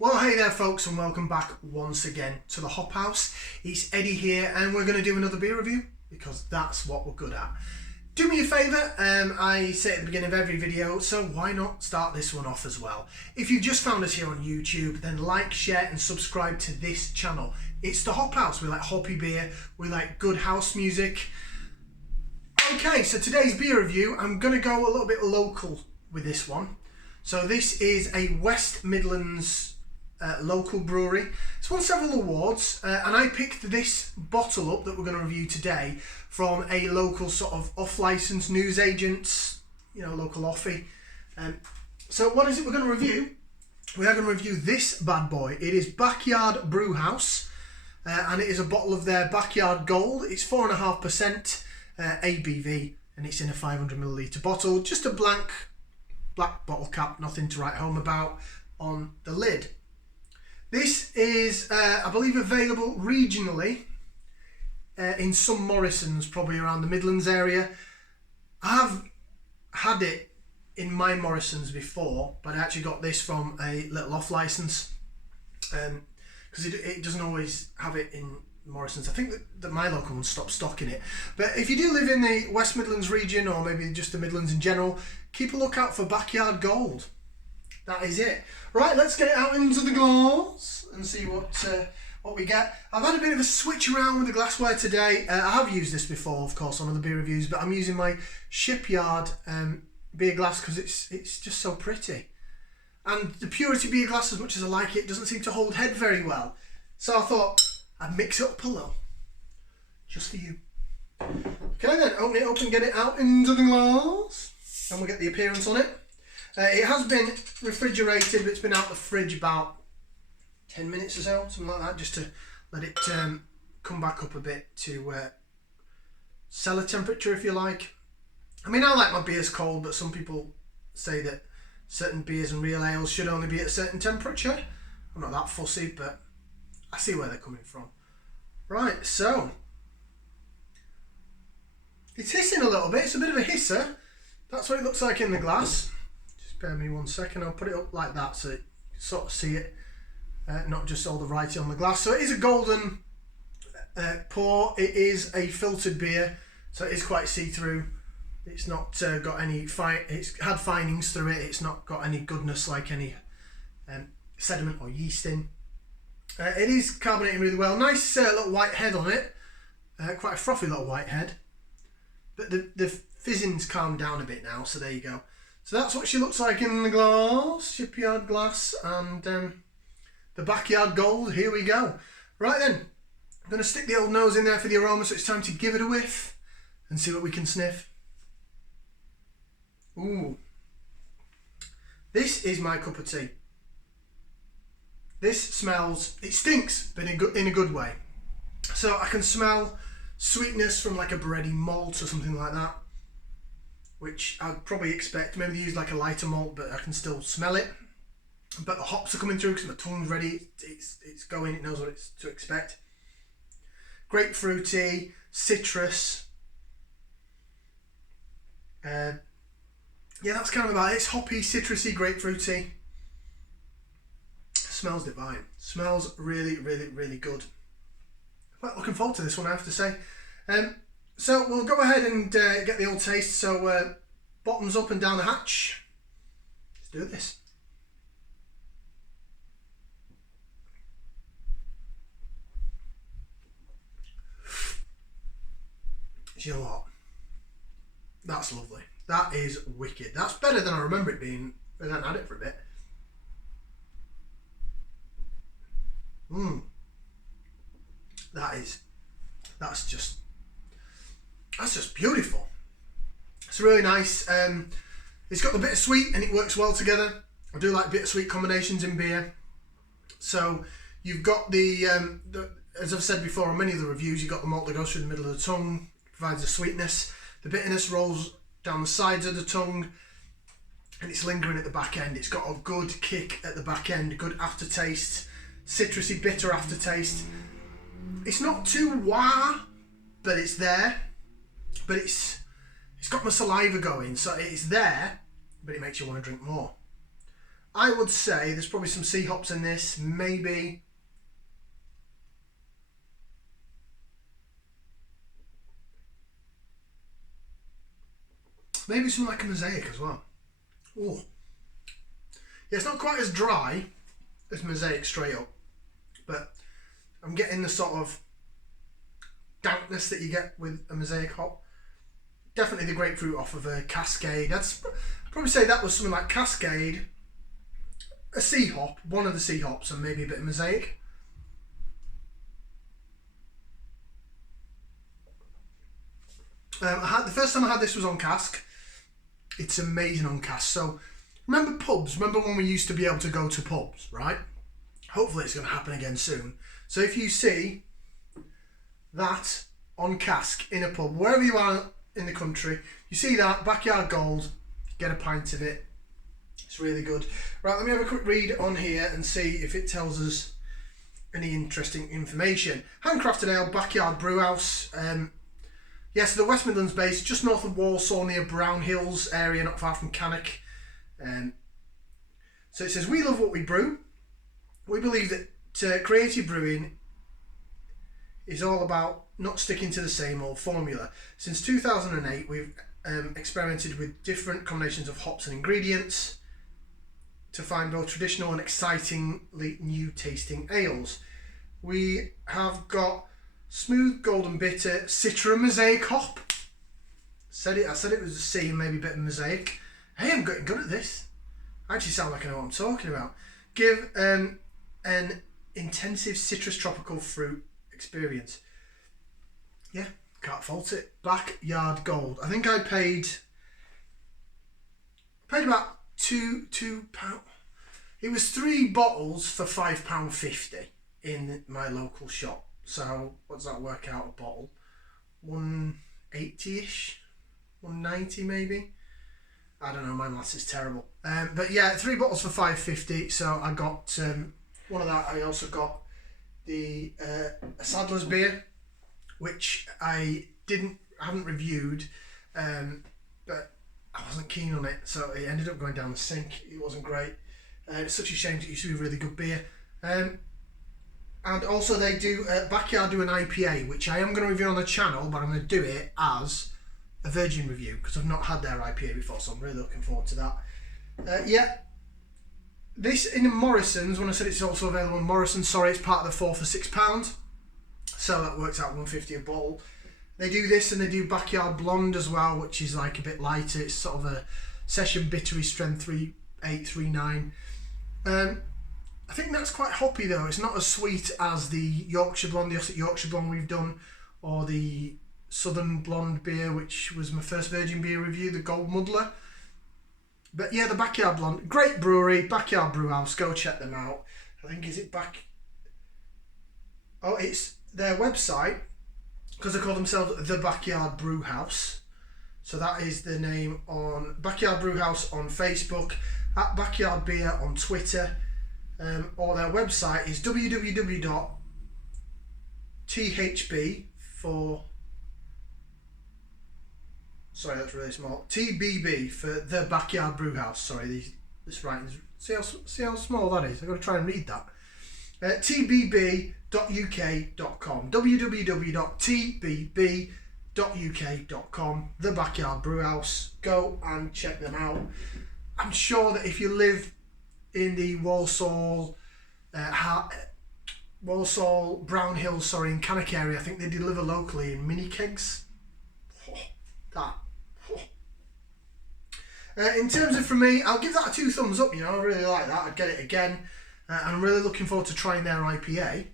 Well, hey there folks, and welcome back once again to the Hop House. It's Eddie here, and we're going to do another beer review because that's what we're good at. Do me a favour, I say at the beginning of every video, so why not start this one off as well? If you just found us here on YouTube, then like, share and subscribe to this channel. It's the Hop House. We like hoppy beer, we like good house music. Okay, so today's beer review, I'm going to go a little bit local with this one. So this is a West Midlands local brewery. It's won several awards, and I picked this bottle up that we're going to review today from a local sort of off-licensed newsagent, local offie. So what is it we're going to review? We are going to review this bad boy. It is Backyard Brewhouse, and it is a bottle of their Backyard Gold. It's 4.5% ABV, and it's in a 500ml bottle. Just a black bottle cap, nothing to write home about on the lid. This is, I believe, available regionally in some Morrisons, probably around the Midlands area. I've had it in my Morrisons before, but I actually got this from a little off-license because it doesn't always have it in Morrisons. I think that my local one stopped stocking it. But if you do live in the West Midlands region, or maybe just the Midlands in general, keep a lookout for Backyard Gold. That is it. Right, let's get it out into the glass and see what we get. I've had a bit of a switch around with the glassware today. I have used this before, of course, on other beer reviews, but I'm using my Shipyard beer glass because it's just so pretty. And the Purity beer glass, as much as I like it, doesn't seem to hold head very well. So I thought I'd mix it up a little, just for you. Okay then, open it up and get it out into the glass, and we'll get the appearance on it. It has been refrigerated, but it's been out the fridge about 10 minutes or so, something like that, just to let it come back up a bit to cellar temperature, if you like. I mean, I like my beers cold, but some people say that certain beers and real ales should only be at a certain temperature. I'm not that fussy, but I see where they're coming from. Right, so it's hissing a little bit. It's a bit of a hisser. That's what it looks like in the glass. Bear me 1 second, I'll put it up like that so you can sort of see it, not just all the writing on the glass. So it is a golden pour. It is a filtered beer, so it is quite see-through. It's not got any it's had finings through it. It's not got any goodness like any sediment or yeast in. It is carbonating really well. Nice little white head on it, quite a frothy little white head. But the fizzing's calmed down a bit now, so there you go. So that's what she looks like in the glass, Shipyard glass, and the Backyard Gold. Here we go. Right then, I'm going to stick the old nose in there for the aroma, so it's time to give it a whiff and see what we can sniff. Ooh. This is my cup of tea. This smells, it stinks, but in a good way. So I can smell sweetness from like a bready malt or something like that, which I'd probably expect. Maybe they use like a lighter malt, but I can still smell it. But the hops are coming through because my tongue's ready. It's going, it knows what it's to expect. Grapefruity, citrus. Yeah, that's kind of about it. It's hoppy, citrusy, grapefruity. Smells divine. Smells really, really, really good. Quite looking forward to this one, I have to say. So we'll go ahead and get the old taste. So bottoms up and down the hatch. Let's do this. You know what? That's lovely. That is wicked. That's better than I remember it being. I haven't had it for a bit. That's just beautiful. It's really nice. It's got the bittersweet and it works well together. I do like bittersweet combinations in beer. So you've got the as I've said before on many of the reviews, you've got the malt that goes through the middle of the tongue, provides the sweetness. The bitterness rolls down the sides of the tongue and it's lingering at the back end. It's got a good kick at the back end, good aftertaste, citrusy, bitter aftertaste. It's not too wah, but it's there. But it's got my saliva going, so it's there, but it makes you want to drink more. I would say there's probably some sea hops in this, maybe something like a Mosaic as well. Oh, yeah, it's not quite as dry as Mosaic straight up, but I'm getting the sort of dampness that you get with a Mosaic hop. Definitely the grapefruit off of a Cascade. I'd probably say that was something like Cascade, a sea hop, one of the sea hops, and maybe a bit of Mosaic. The first time I had this was on cask. It's amazing on cask. So remember pubs? Remember when we used to be able to go to pubs, right? Hopefully it's going to happen again soon. So if you see that on cask in a pub, wherever you are in the country, you see that Backyard Gold, get a pint of it. It's really good. Right, let me have a quick read on here and see if it tells us any interesting information. Handcrafted ale, Backyard Brewhouse. Yes, the West Midlands base, just north of Walsall, near Brown Hills area, not far from Cannock. So it says, we love what we brew. We believe that creative brewing is all about not sticking to the same old formula. Since 2008, we've experimented with different combinations of hops and ingredients to find both traditional and excitingly new tasting ales. We have got smooth golden bitter Citra Mosaic hop. I said it was a C and maybe a bit of Mosaic. Hey, I'm getting good at this. I actually sound like I know what I'm talking about. Give an intensive citrus tropical fruit experience. Yeah, can't fault it. Backyard Gold. I think I paid about £2. It was 3 bottles for £5.50 in my local shop. So what does that work out a bottle? 180-ish, 190 maybe. I don't know, my maths is terrible. But yeah, 3 bottles for £5.50. So I got one of that. I also got the Sadler's beer, which I haven't reviewed, but I wasn't keen on it, so it ended up going down the sink. It wasn't great. It's such a shame because it used to be really good beer. And also they do, Backyard do an IPA, which I am going to review on the channel, but I'm going to do it as a virgin review because I've not had their IPA before, so I'm really looking forward to that. Yeah, this in Morrison's, when I said it's also available in Morrison's, sorry, it's part of the 4 for £6. So that works out £1.50 a bottle. They do this and they do Backyard Blonde as well, which is like a bit lighter. It's sort of a session bittery strength 3.8, 3.9. I think that's quite hoppy though. It's not as sweet as the Yorkshire Blonde, the Osset Yorkshire Blonde we've done, or the Southern Blonde beer, which was my first virgin beer review, the Gold Muddler. But yeah, the Backyard Blonde, great brewery, Backyard Brewhouse, go check them out. I think, is it back? Oh, it's their website, because they call themselves the Backyard Brewhouse. So that is the name on Backyard Brewhouse on Facebook, at Backyard Beer on Twitter. Or their website is www.thb for, sorry that's really small, TBB for the Backyard Brewhouse. Sorry, this writing, see how small that is. I've got to try and read that. tbb.uk.com, www.tbb.uk.com, the Backyard Brewhouse. Go and check them out. I'm sure that if you live in the Walsall, Brown Hills, in Cannock area, I think they deliver locally in mini kegs. In terms of, for me, I'll give that a 2 thumbs up. You know, I really like that. I'd get it again, and I'm really looking forward to trying their IPA.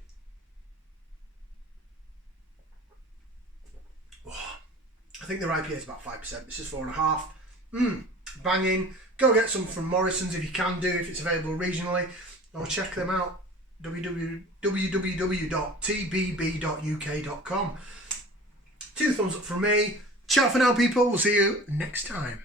I think their IPA is about 5%. This is 4.5%. Banging. Go get some from Morrison's if you can do, if it's available regionally, or check them out, www.tbb.uk.com. 2 thumbs up from me. Ciao for now, people. We'll see you next time.